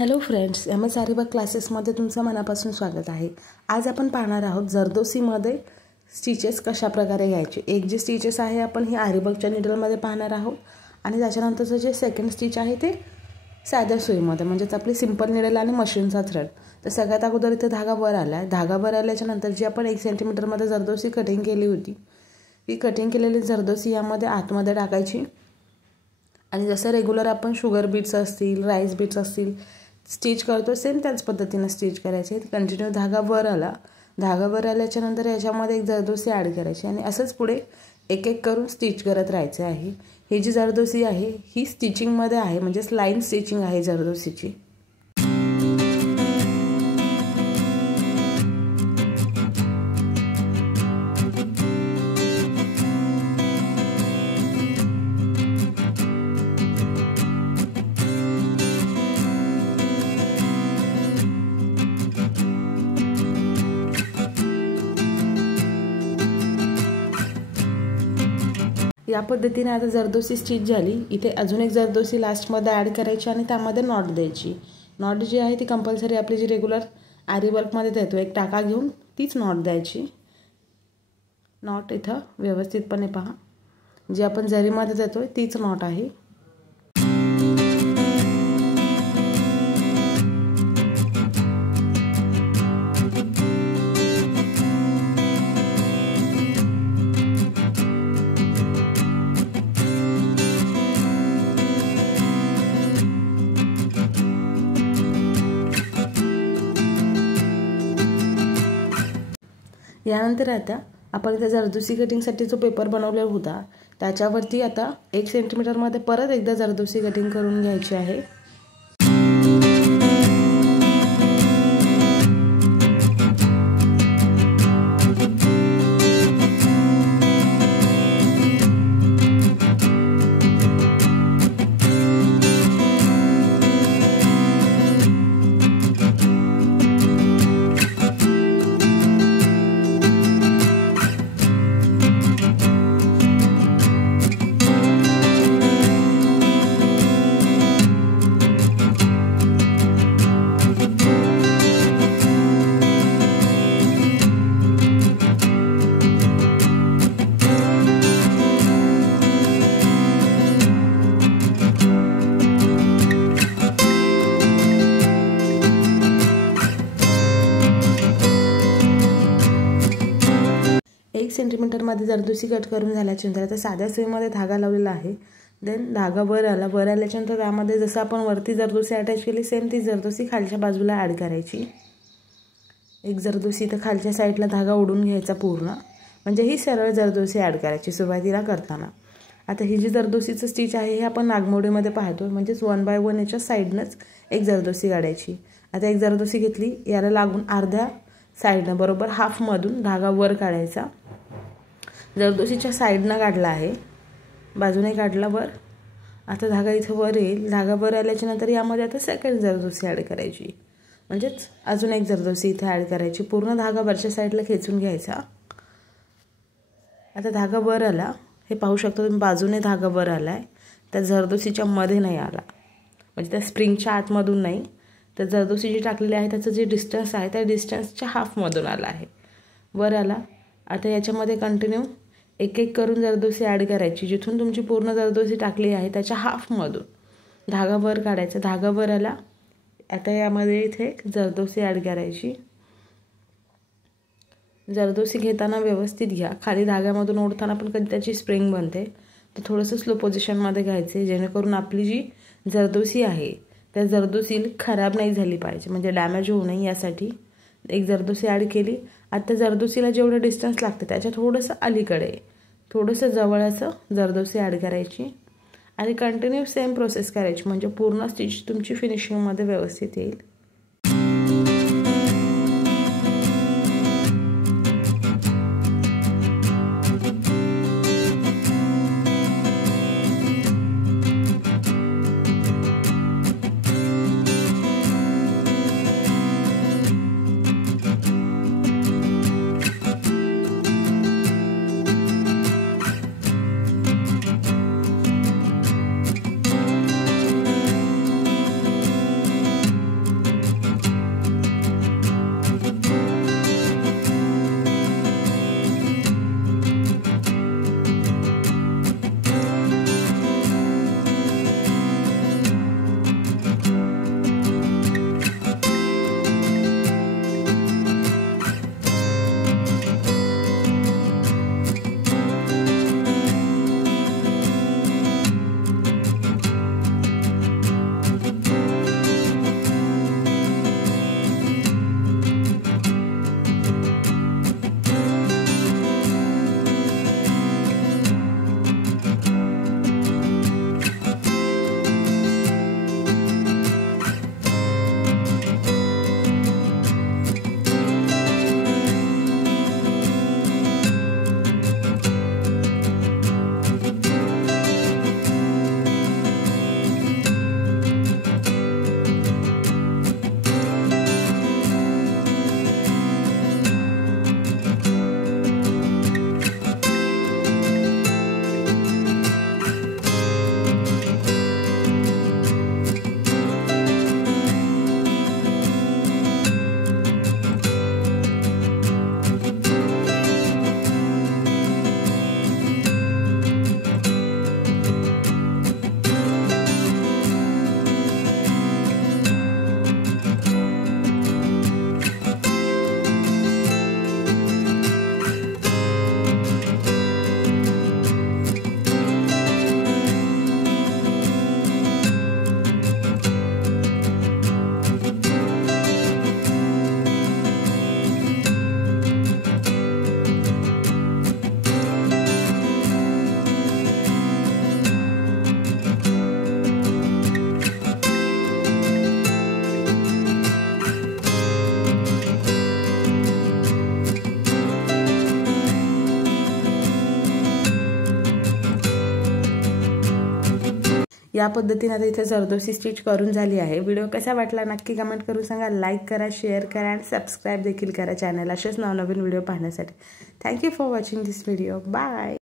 Hello friends, MS aari work क्लासेसमध्ये तुमचं मनापासून स्वागत आहे। आज आपण पाहणार आहोत जरदोसीमध्ये स्टिचेस कशा प्रकारे घ्यायचे। एक जे स्टिचेस आहे आपण ही आरीवर्कच्या नीडलमध्ये पाहणार आहोत आणि त्याच्यानंतरचं जे सेकंड स्टिच आहे ते साध्या सुईमध्ये, म्हणजेच आपली सिंपल नीडल आणि मशीनचा थ्रेड। तर सगळ्यात अगोदर इथे धागा वर आला। धागा वर आल्याच्या नंतर जी आपण 1 सेंटीमीटरमध्ये जरदोसी कटिंग केली होती, ती कटिंग केलेली जरदोसी यामध्ये आतमध्ये टाकायची आणि जसं रेग्युलर आपण शुगर बीट्स असतील, राईस बीट्स असतील स्टिच करतो सेम त्याच पद्धतीने स्टिच करायचे। कंटिन्यू धागा वर आला। धागा वर आल्याच्या नंतर याच्यामध्ये एक जरदोसी ॲड करायची आणि असंच पुढे एक एक करून स्टिच करत राहायचे आहे। ही जी जरदोसी आहे ही स्टिचिंगमध्ये आहे, म्हणजे लाईन स्टिचिंग आहे जरदोसीची। या पद्धतीने आता जरदोसी स्टिच झाली। इथे अजून एक जरदोसी लास्टमध्ये ॲड करायची आणि त्यामध्ये नॉट द्यायची। नॉट जी आहे ती कंपल्सरी आपली जी रेग्युलर आरीवर्कमध्ये देतो एक टाका घेऊन तीच नॉट द्यायची। नॉट इथं व्यवस्थितपणे पहा, जी आपण जरीमध्ये देतोय तीच नॉट आहे। यानंतर आता आपण इथे जरदोसी कटिंगसाठी जो पेपर बनवलेला होता त्याच्यावरती आता 1 सेंटीमीटरमध्ये परत एकदा जरदोसी कटिंग करून घ्यायची आहे। एक सेंटीमीटरमध्ये जरदोसी कट करून झाल्याच्यानंतर आता साध्या सुईमध्ये धागा लावलेला आहे। देन धागा वर आला। वर आल्याच्यानंतर त्यामध्ये जसं आपण वरती जरदोसी अटॅच केली सेम ती जरदोसी खालच्या बाजूला ॲड करायची। एक जरदोसी तर खालच्या साईडला धागा ओढून घ्यायचा पूर्ण, म्हणजे ही सरळ जरदोसी ॲड करायची सुरुवातीला करताना। आता ही जी जरदोसीचं स्टिच आहे हे आपण नागमोडीमध्ये पाहतो, म्हणजेच 1 बाय 1 याच्या साईडनंच एक जरदोसी काढायची। आता एक जरदोसी घेतली, याला लागून अर्ध्या साईडनं बरोबर हाफमधून धागा वर काढायचा। जरदोसीच्या साईडनं काढला आहे, बाजूने काढला वर। आता धागा इथं वर येईल। धागा वर आल्याच्या नंतर यामध्ये आता सेकंड जरदोसी ॲड करायची, म्हणजेच अजून एक जरदोसी इथे ॲड करायची। पूर्ण धागा वरच्या साईडला खेचून घ्यायचा। आता धागा वर आला, हे पाहू शकतो तुम्ही, बाजूने धागा वर आला आहे, त्या जरदोसीच्या मध्ये नाही आला, म्हणजे त्या स्प्रिंगच्या आतमधून नाही, तर जरदोसी जी टाकलेली आहे त्याचं जे डिस्टन्स आहे त्या डिस्टन्सच्या हाफमधून आला आहे, वर आला। आता याच्यामध्ये कंटिन्यू एक एक करून जरदोसी ॲड करायची। जिथून तुमची पूर्ण जरदोसी टाकली आहे त्याच्या हाफमधून धागा वर काढायचा। धागा वर आला, आता यामध्ये इथे जरदोसी ॲड करायची। जरदोसी घेताना व्यवस्थित घ्या, खाली धाग्यामधून ओढताना पण कधी त्याची स्प्रिंग बनते, तर थोडंसं स्लो पोझिशनमध्ये घ्यायचे, जेणेकरून आपली जी जरदोसी आहे त्या जरदोसी खराब नाही झाली पाहिजे, म्हणजे डॅमेज होऊ नये यासाठी एक जरदोसी ॲड केली। आता जरदोसीला जेवढं डिस्टन्स लागतं त्याच्या थोडंसं अलीकडे, थोडंसं जवळ असं जरदोसी ॲड करायची आणि कंटिन्यू सेम प्रोसेस करायची, म्हणजे पूर्ण स्टिच तुमची फिनिशिंगमध्ये व्यवस्थित येईल। या पद्धतीने आता इथे जरदोसी स्टिच करून झाली आहे. व्हिडिओ कसा वाटला नक्की कमेंट करून सांगा. लाईक करा, शेअर करा आणि सबस्क्राईब देखील करा चॅनल असेच नवनवीन व्हिडिओ पाहण्यासाठी. Thank you for watching this video. Bye.